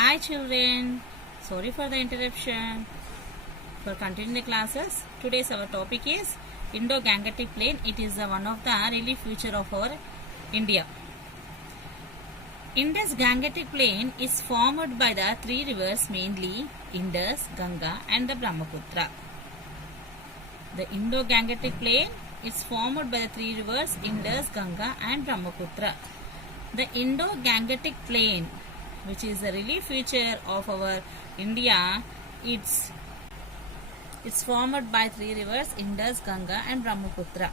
Hi children, sorry for the interruption. For continuing the classes, today's our topic is Indo-Gangetic Plain. It is one of the really future of our India. Indus-Gangetic Plain is formed by the three rivers mainly Indus, Ganga and the Brahmaputra. The Indo-Gangetic Plain is formed by the three rivers Indus, Ganga and Brahmaputra. The Indo-Gangetic Plain, which is the relief feature of our India, it's formed by three rivers Indus, Ganga and Brahmaputra.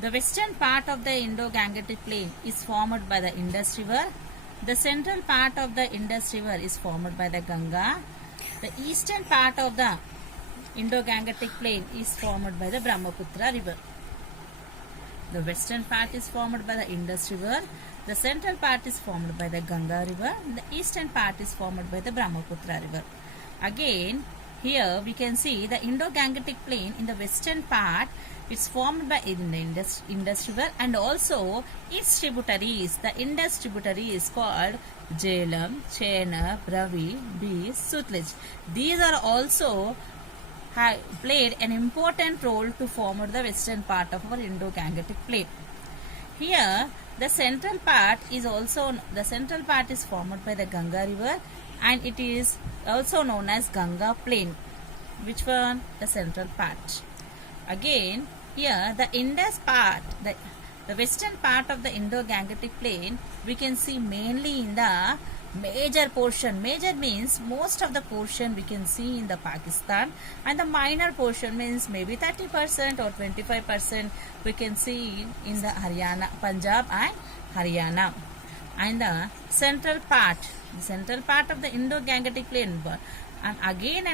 The western part of the Indo-Gangetic Plain is formed by the Indus River. The central part of the Indus River is formed by the Ganga. The eastern part of the Indo-Gangetic Plain is formed by the Brahmaputra River. The western part is formed by the Indus River. The central part is formed by the Ganga River. The eastern part is formed by the Brahmaputra River. Again, here we can see the Indo-Gangetic Plain in the western part. It's formed by the Indus River and also its tributaries. The Indus tributary is called Jhelum, Chenab, Ravi, Beas, Sutlej. These are also played an important role to form the western part of our Indo-Gangetic Plain. Here, the central part is formed by the Ganga River and it is also known as Ganga Plain. Which one? The central part. Again, here the Indus part, the western part of the Indo-Gangetic Plain, we can see mainly in the major portion. Major means most of the portion we can see in the Pakistan, and the minor portion means maybe 30% or 25% we can see in the Haryana, Punjab and Haryana. And the central part of the Indo-Gangetic Plain, and again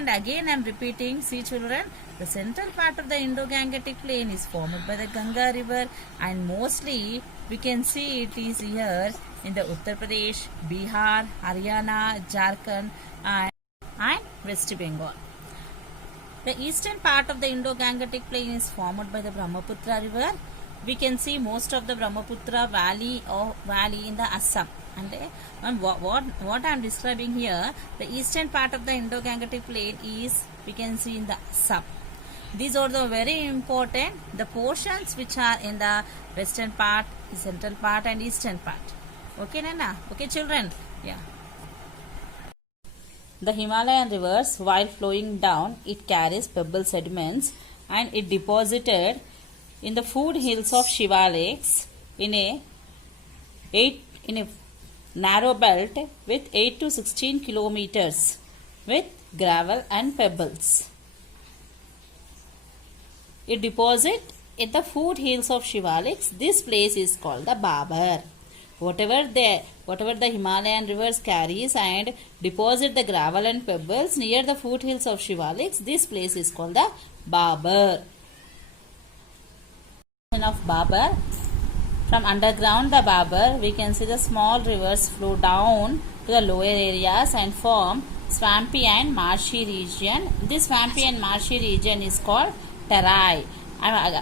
I am repeating, see children, the central part of the Indo-Gangetic Plain is formed by the Ganga River, and mostly we can see it is here in the Uttar Pradesh, Bihar, Haryana, Jharkhand and West Bengal. The eastern part of the Indo-Gangetic Plain is formed by the Brahmaputra River. We can see most of the Brahmaputra valley in the Assam. And what I am describing here, the eastern part of the Indo-Gangetic Plain is we can see in the Assam. These are the very important, the portions which are in the western part, central part and eastern part. Okay, Nana? Okay, children? Yeah. The Himalayan rivers, while flowing down, it carries pebble sediments and it deposited in the food hills of Shivaliks in a narrow belt with 8 to 16 kilometers with gravel and pebbles. It deposit in the food hills of Shivaliks. This place is called the Babar. Whatever the Himalayan rivers carries and deposit the gravel and pebbles near the foothills of Shivaliks, this place is called the Babar. Of Babar, from underground the Babar, we can see the small rivers flow down to the lower areas and form swampy and marshy region. This swampy and marshy region is called Terai.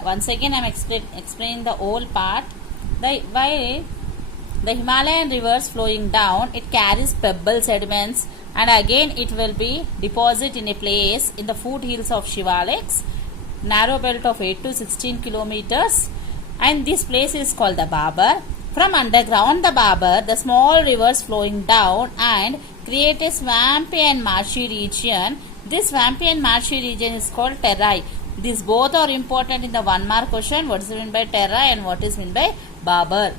Once again I am explaining the whole part. The Himalayan rivers flowing down, it carries pebble sediments and again it will be deposit in a place in the foothills of Shivaliks, narrow belt of 8 to 16 kilometers, and this place is called the Babar. From underground the Babar, the small rivers flowing down and create a swampy and marshy region. This swampy and marshy region is called Terai. These both are important in the 1 mark question. What is meant by Terai and what is meant by Babar?